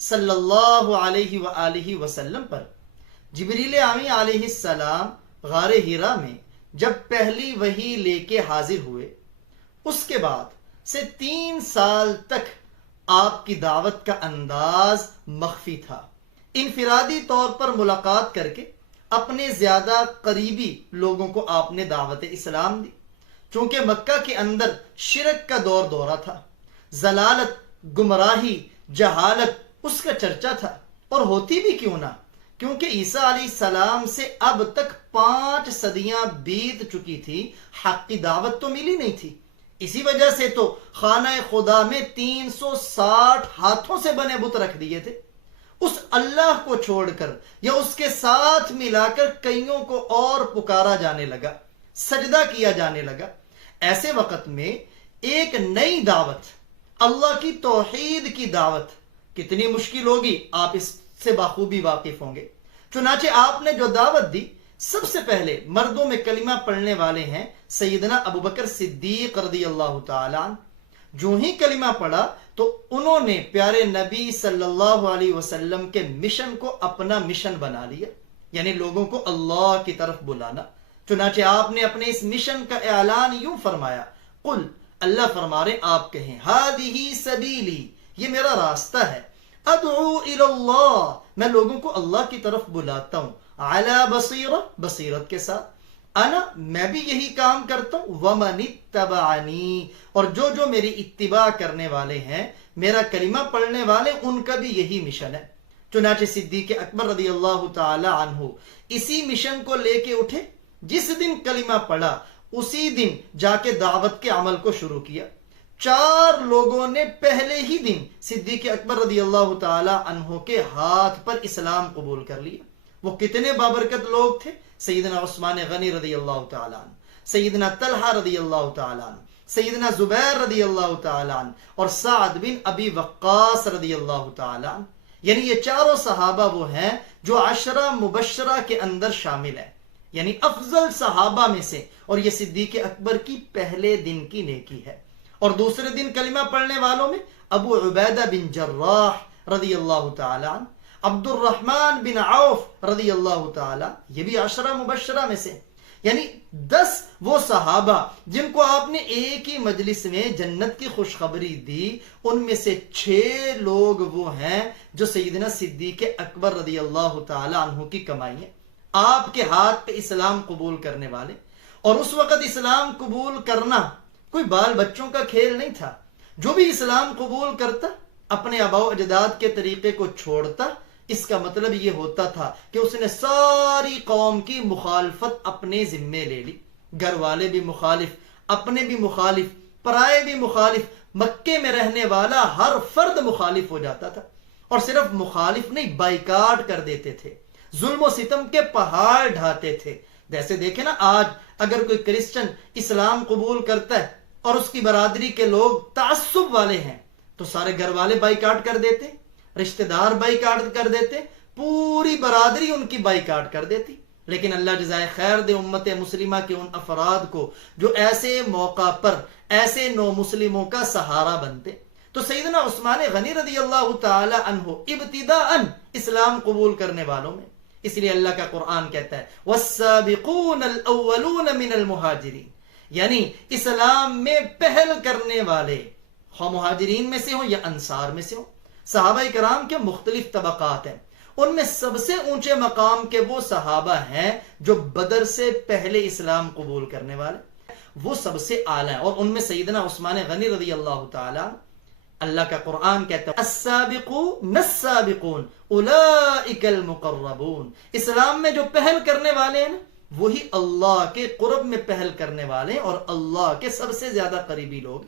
صلی اللہ علیہ وآلہ وسلم پر جبریل امی علیہ السلام غار حرا میں جب پہلی وحی لے کے حاضر ہوئے، اس کے بعد سے 3 سال تک آپ کی دعوت کا انداز مخفی تھا۔ انفرادی طور پر ملاقات کر کے اپنے زیادہ قریبی لوگوں کو آپ نے دعوت اسلام دی، چونکہ مکہ کے اندر شرک کا دور دورہ تھا، ضلالت، گمراہی، جہالت اس کا چرچا تھا، اور ہوتی بھی کیوں نہ، کیونکہ عیسیٰ علیہ السلام سے اب تک 5 صدیاں بیت چکی تھی، حق کی دعوت تو ملی نہیں تھی۔ اسی وجہ سے تو خانہ خدا میں 360 ہاتھوں سے بنے بت رکھ دیے تھے۔ اس اللہ کو چھوڑ کر یا اس کے ساتھ ملا کر کئیوں کو اور پکارا جانے لگا، سجدہ کیا جانے لگا۔ ایسے وقت میں ایک نئی دعوت، اللہ کی توحید کی دعوت کتنی مشکل ہوگی، آپ اس سے بخوبی واقف ہوں گے۔ چنانچہ آپ نے جو دعوت دی، سب سے پہلے مردوں میں کلمہ پڑھنے والے ہیں سیدنا ابو بکر صدیق رضی اللہ تعالیٰ عنہ۔ جو ہی کلمہ پڑھا تو انہوں نے پیارے نبی صلی اللہ علیہ وسلم کے مشن کو اپنا مشن بنا لیا، یعنی لوگوں کو اللہ کی طرف بلانا۔ چنانچہ آپ نے اپنے اس مشن کا اعلان یوں فرمایا، قل، اللہ فرما رہے آپ کہیں، ہذہ سبیلی، یہ میرا راستہ ہے، ادعو الی اللہ، میں لوگوں کو اللہ کی طرف بلاتا ہوں، علی بصیرہ، بصیرت کے ساتھ، انا، میں بھی یہی کام کرتا ہوں، ومن اتبعنی، اور جو میری اتباع کرنے والے ہیں، میرا کلمہ پڑھنے والے، ان کا بھی یہی مشن ہے۔ چنانچہ صدیق اکبر رضی اللہ تعالی عنہ اسی مشن کو لے کے اٹھے، جس دن کلمہ پڑھا اسی دن جا کے دعوت کے عمل کو شروع کیا۔ 4 لوگوں نے پہلے ہی دن صدیق اکبر رضی اللہ تعالی عنہ کے ہاتھ پر اسلام قبول کر لیا۔ وہ کتنے بابرکت لوگ تھے؟ سیدنا عثمان غنی رضی اللہ تعالیٰ عنہ، سیدنا طلحہ رضی اللہ تعالیٰ عنہ، سیدنا زبیر رضی اللہ تعالیٰ عنہ، اور سعد بن ابی وقاص رضی اللہ تعالیٰ عنہ۔ یعنی یہ 4 صحابہ وہ ہیں جو 10 مبشرہ کے اندر شامل ہیں، یعنی افضل صحابہ میں سے، اور یہ صدیق اکبر کی پہلے دن کی نیکی ہے۔ اور دوسرے دن کلمہ پڑھنے والوں میں ابو عبیدہ بن جراح رضی اللہ تعالیٰ عنہ، عبد الرحمن بن عوف رضی اللہ تعالیٰ، یہ بھی 10 مبشرہ میں سے، یعنی 10 وہ صحابہ جن کو آپ نے ایک ہی مجلس میں جنت کی خوشخبری دی، ان میں سے 6 لوگ وہ ہیں جو سیدنا صدیق اکبر رضی اللہ تعالیٰ عنہ کی کمائی ہیں، آپ کے ہاتھ پہ اسلام قبول کرنے والے۔ اور اس وقت اسلام قبول کرنا کوئی بال بچوں کا کھیل نہیں تھا۔ جو بھی اسلام قبول کرتا اپنے آباء و اجداد کے طریقے کو چھوڑتا، اس کا مطلب یہ ہوتا تھا کہ اس نے ساری قوم کی مخالفت اپنے ذمے لے لی، گھر والے بھی مخالف، اپنے بھی مخالف، پرائے بھی مخالف، مکے میں رہنے والا ہر فرد مخالف ہو جاتا تھا، اور صرف مخالف نہیں، بائیکاٹ کر دیتے تھے، ظلم و ستم کے پہاڑ ڈھاتے تھے۔ جیسے دیکھیں نا، آج اگر کوئی کرسچن اسلام قبول کرتا ہے اور اس کی برادری کے لوگ تعصب والے ہیں تو سارے گھر والے بائیکاٹ کر دیتے، رشتہ دار بائیکاٹ کر دیتے، پوری برادری ان کی بائیکاٹ کر دیتی۔ لیکن اللہ جزائے خیر دے امت مسلمہ کے ان افراد کو جو ایسے موقع پر ایسے نو مسلموں کا سہارا بنتے۔ تو سیدنا عثمان غنی رضی اللہ تعالی عنہ ابتداءً اسلام قبول کرنے والوں میں، اس لیے اللہ کا قرآن کہتا ہے والسابقون الاولون من المہاجرین، یعنی اسلام میں پہل کرنے والے، خواہ مہاجرین میں سے ہوں یا انصار میں سے ہوں۔ صحابہ کرام کے مختلف طبقات ہیں، ان میں سب سے اونچے مقام کے وہ صحابہ ہیں جو بدر سے پہلے اسلام قبول کرنے والے، وہ سب سے اعلیٰ ہیں، اور ان میں سیدنا عثمان غنی رضی اللہ تعالیٰ۔ اللہ کا قرآن کہتا ہے السابقون السابقون اولئک المقربون، اسلام میں جو پہل کرنے والے ہیں وہی اللہ کے قرب میں پہل کرنے والے ہیں، اور اللہ کے سب سے زیادہ قریبی لوگ،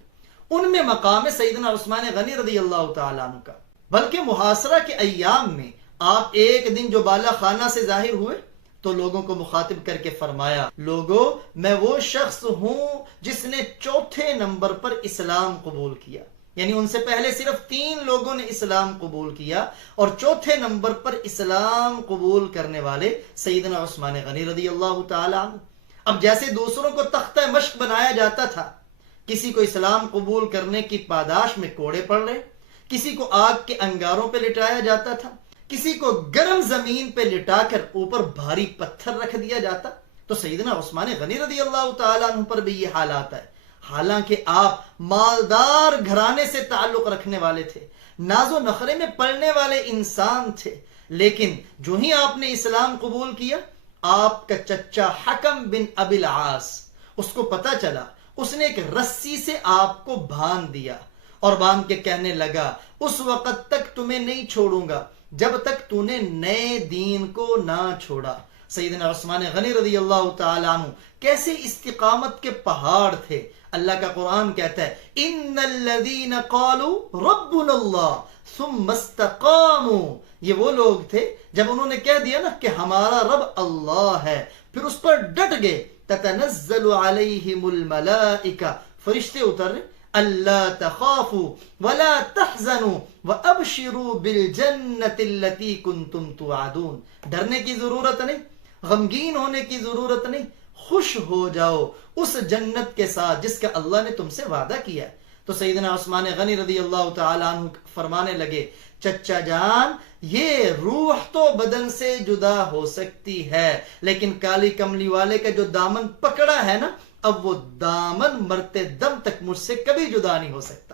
ان میں مقام ہے سیدنا عثمان غنی رضی اللہ تعالیٰ عنہ کا۔ بلکہ محاصرہ کے ایام میں آپ ایک دن جو بالا خانہ سے ظاہر ہوئے تو لوگوں کو مخاطب کر کے فرمایا، لوگوں، میں وہ شخص ہوں جس نے 4تھے نمبر پر اسلام قبول کیا، یعنی ان سے پہلے صرف 3 لوگوں نے اسلام قبول کیا، اور 4تھے نمبر پر اسلام قبول کرنے والے سیدنا عثمان غنی رضی اللہ تعالیٰ عنہ۔ اب جیسے دوسروں کو تختہ مشق بنایا جاتا تھا، کسی کو اسلام قبول کرنے کی پاداش میں کوڑے پڑ رہے، کسی کو آگ کے انگاروں پہ لٹایا جاتا تھا، کسی کو گرم زمین پہ لٹا کر اوپر بھاری پتھر رکھ دیا جاتا۔ تو سیدنا عثمان غنی رضی اللہ تعالیٰ عنہ پر بھی یہ حالات ہے، حالانکہ آپ مالدار گھرانے سے تعلق رکھنے والے تھے، ناز و نخرے میں پلنے والے انسان تھے، لیکن جو ہی آپ نے اسلام قبول کیا، آپ کا چچا حکم بن ابی العاص، اس کو پتا چلا، اس نے ایک رسی سے آپ کو باندھ دیا اور باندھ کے کہنے لگا اس وقت تک تمہیں نہیں چھوڑوں گا جب تک تو نے نئے دین کو نہ چھوڑا۔ سیدنا عثمان غنی رضی اللہ تعالیٰ عنہ کیسے استقامت کے پہاڑ تھے۔ اللہ کا قرآن کہتا ہے ان الذین قالوا ربنا اللہ ثم استقاموا، یہ وہ لوگ تھے جب انہوں نے کہہ دیا نا کہ ہمارا رب اللہ ہے، پھر اس پر ڈٹ گئے، تتنزل علیہم الملائکہ، فرشتے اتر رہے، اللہ تخافوا ولا تحزنوا وابشروا بالجنۃ التي کنتم توعدون، ڈرنے کی ضرورت نہیں، غمگین ہونے کی ضرورت نہیں، خوش ہو جاؤ اس جنت کے ساتھ جس کا اللہ نے تم سے وعدہ کیا ہے۔ تو سیدنا عثمان غنی رضی اللہ تعالیٰ عنہ فرمانے لگے چچا جان، یہ روح تو بدن سے جدا ہو سکتی ہے، لیکن کالی کملی والے کا جو دامن پکڑا ہے نا، اب وہ دامن مرتے دم تک مجھ سے کبھی جدا نہیں ہو سکتا۔